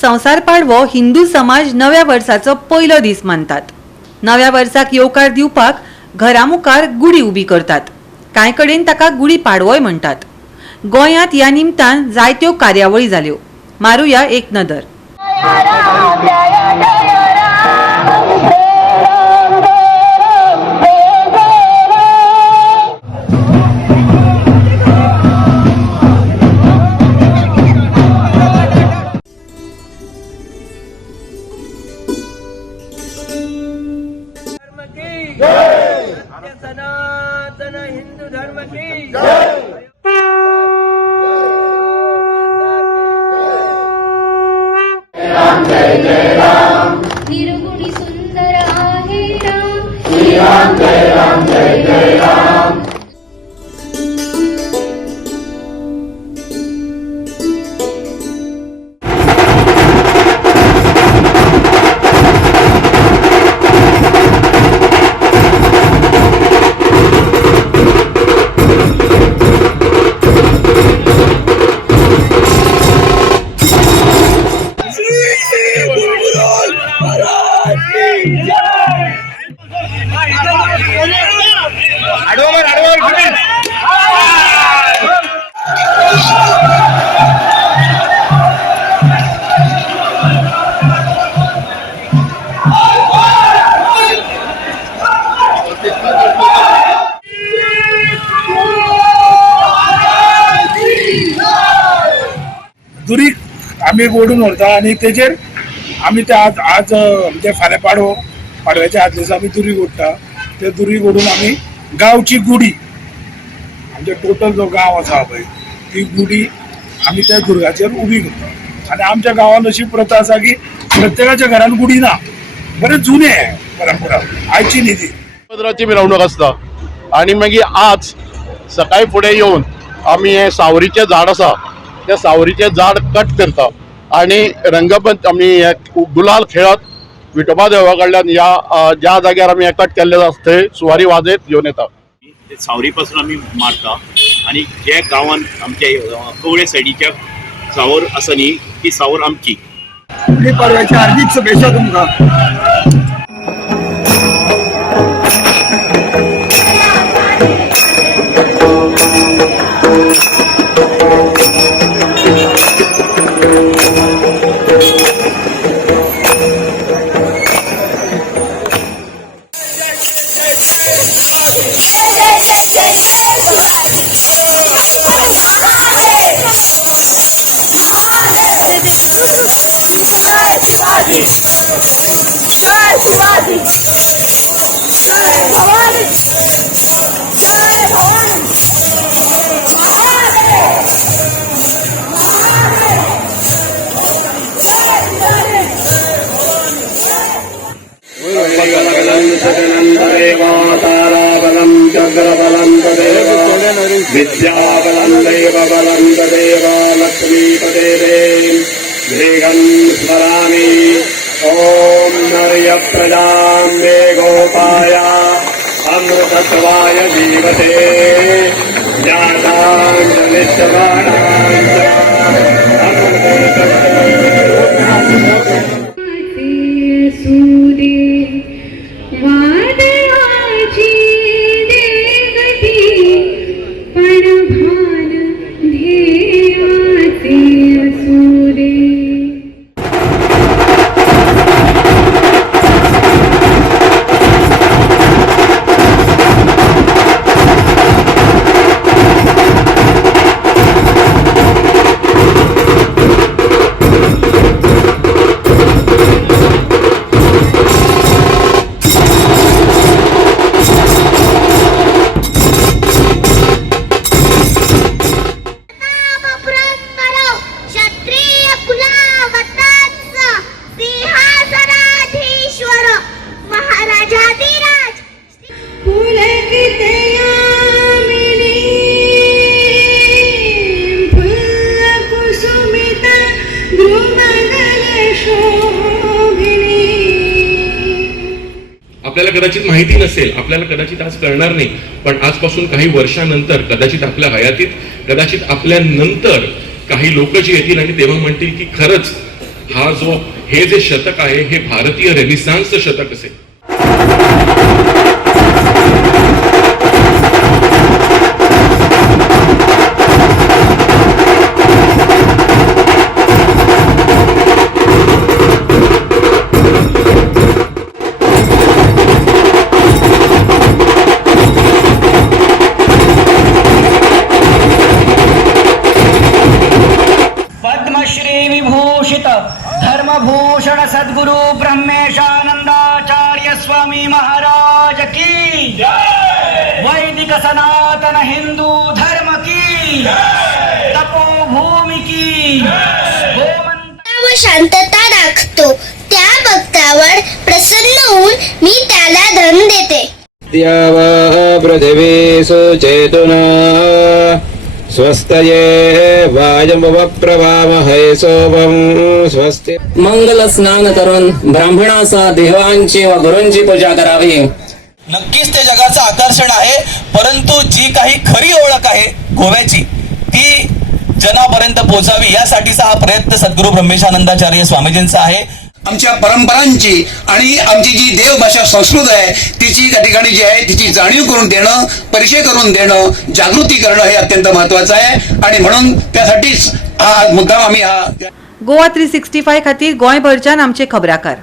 संसार पाडवो हिंदू समाज नव्या वर्साचो पयलो दीस मानतात। नव्या वर्साक येवकार दिवपाक घरा मुखार गुडी उबी करतात। कांय कडेन ताका गुडीपाडवोय म्हणटात। गोंयांत ह्या निमतान जायत्यो कार्यावळी जाल्यो। मारुया एक नदर। सनातन हिंदू धर्म की जय। राम जय जय राम, निर्गुणी सुंदर आहे राम, श्री राम जय जय राम। दुरी आम्ही ओडून व्हरता आणि तेजेर आम्ही ते आज म्हणजे फाल्यां पाडव्याच्या आदले दिसा आमी दुरी ओडटा। ते दुरी ओडून आमी गांवची गुडी म्हणजे टोटल जो गांव आसा पळय ती गुडी आमी त्या दुर्गाचेर उबी करता। आणि आमच्या गांवांत अशी प्रथा आसा की प्रत्येकाच्या घरान गुडी ना, बरें जुने परंपरा, आयची न्ही ती। पदराची मिरवणूक आसता आणि मागीर आज सकाळी फुडें येवन आमी हे सावरीचें झाड आसा त्या सावरीचें झाड कट करता आणि रंगपंच आमी हे गुलाल खेळत विठोबा देवा कडल्यान ज्या जाग्यार आमी हे कट केल्ले आसा थंय सुवारी वाजयत घेवन येता। सावरी पासून आमी मारता आणि जे गांवांत आमचे कवळे सायडीच्या सावर आसा न्ही ती सावर आमची। गुडीपाडव्याची हार्दिक शुभेच्छा तुमकां। विद्याबलं दैवबलं तदेव लक्ष्मीपते वेगं स्मरामि। ॐ नर्यप्रजां मे गोपाय अमृतत्वाय जीवते आपल्याला कदाचित माहिती नसेल, आपल्याला कदाचित आज कळणार नाही, पण आजपासून काही वर्षानंतर कदाचित आपल्या हयातीत, कदाचित आपल्या नंतर काही लोक जे येतील आणि तेव्हा म्हणतील की खरंच हे जे शतक आहे हे भारतीय रेनिसान्सचं शतक असेल. पद्मश्री विभूषित धर्मभूषण सद्गुरु ब्रह्मेशानंदाचार्य स्वामी महाराज की वैदिक सनातन हिंदू धर्म की तपोभूमि की व शांतता राखतो त्या भक्तावर प्रसन्न होऊन मी त्याला धन देते. पृथिवी सुचेतुना स्वस्तये वायमवप्रभामहे सोमं स्वस्ति. मंगल स्नान करून ब्राह्मणाचा देवांची व गुरूंची पूजा करावी. नक्कीच ते जगाचं आकर्षण आहे, परंतु जी काही खरी ओळख आहे गोव्याची ती जनापर्यंत पोहोचावी यासाठीचा हा प्रयत्न सद्गुरू ब्रह्मेशानंदाचार्य स्वामीजींचा आहे. आमच्या परंपरांची आणि आमची जी देवभाषा संस्कृत आहे तिची त्या ठिकाणी जी आहे तिची जाणीव करून देणं, परिचय करून देणं, जागृती करणं हे अत्यंत महत्वाचं आहे आणि म्हणून त्यासाठीच हा मुद्दाम आम्ही गोवा 365 खातीर गोंयभरच्यान आमचे खबराकार.